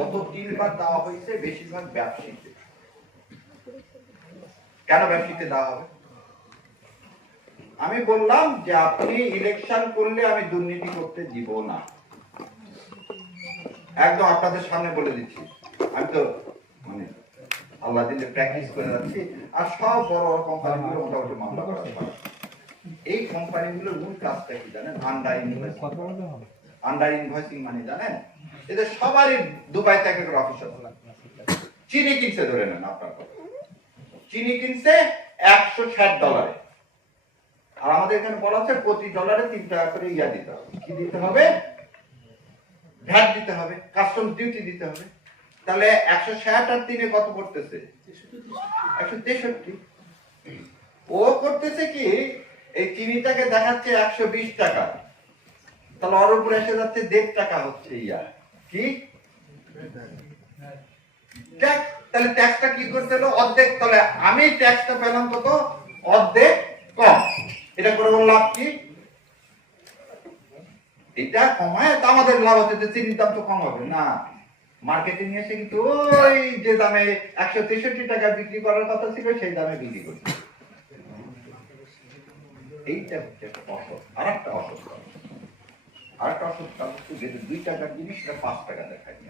গত তিনবার দেওয়া হয়েছে, বেশিরভাগ ব্যবসায়ীতে। কেন ব্যবসায়ীতে দেওয়া হবে? আমি বললাম যে আপনি ইলেকশন করলে আমি দুর্নীতি করতে দিব না। একদম আপনাদের সামনে বলে দিচ্ছি। আমি তো মানে আল্লাহ দিলে প্র্যাকটিস করে যাচ্ছি, আর সব বড় বড় কোম্পানিগুলো মোটামুটি মামলা করা এই কোম্পানিগুলোর মূল কাজটা কি জানেন? আন্ডার ইনভয়েসিং আন্ডার ইনভয়েসিং মানে জানেন? এদের সবারই দুবাই থেকে করে অফিস আছে। চিনি কিনছে, ধরে নেন আপনার কথা। চিনি কিনছে একশো ষাট ডলারে আর আমাদের এখানে বলা হচ্ছে প্রতি ডলারে তিন টাকা করে ইয়া দিতে হবে। কি দিতে হবে? ভ্যাট দিতে হবে, কাস্টম ডিউটি দিতে হবে। তাহলে একশো ষাট আর তিনে কত পড়তেছে? একশো তেষট্টি। ও করতেছে কি, এই চিনিটাকে দেখাচ্ছে একশো বিশ টাকা। তাহলে ওর উপরে এসে যাচ্ছে দেড় টাকা হচ্ছে ইয়া। কি? তাহলে ট্যাক্সটা কি করতে হলো? অর্ধেক, তাহলে আমি ট্যাক্সটা পেলাম অর্ধেক কম। এটা করে লাভ কি? এটা কমায় তো আমাদের লাভ হচ্ছে চিনির দাম তো কম হবে। না মার্কেটিং এসে কিন্তু ওই যে দামে একশো তেষট্টি টাকা বিক্রি করার কথা ছিল, সেই দামে বিক্রি করছে। এইটা হচ্ছে আর হচ্ছে যে দুই টাকার জিনিস সেটা পাঁচ টাকা দেখায়।